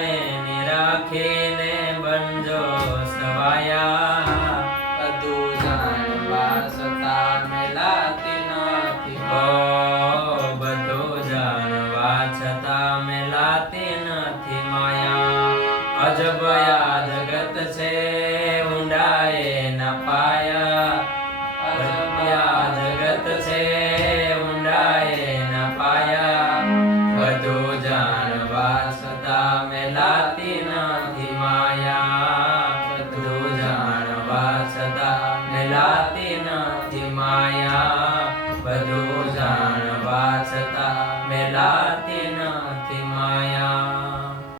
એની રાખીને બનજો સવાયા બધું જાણવા છતાં મેલાતી નથી ઓ બધું જાણવા છતાં મેલાતી નથી માયા અજબ આ જગત છે ઊંડા એના પાયા અજબ આ જગત છે ઊંડા એના પાયા બધું જાણવા છતાં મેલાતી નથી માયા બધું જાણવા છતાં મેલાતી નથી માયા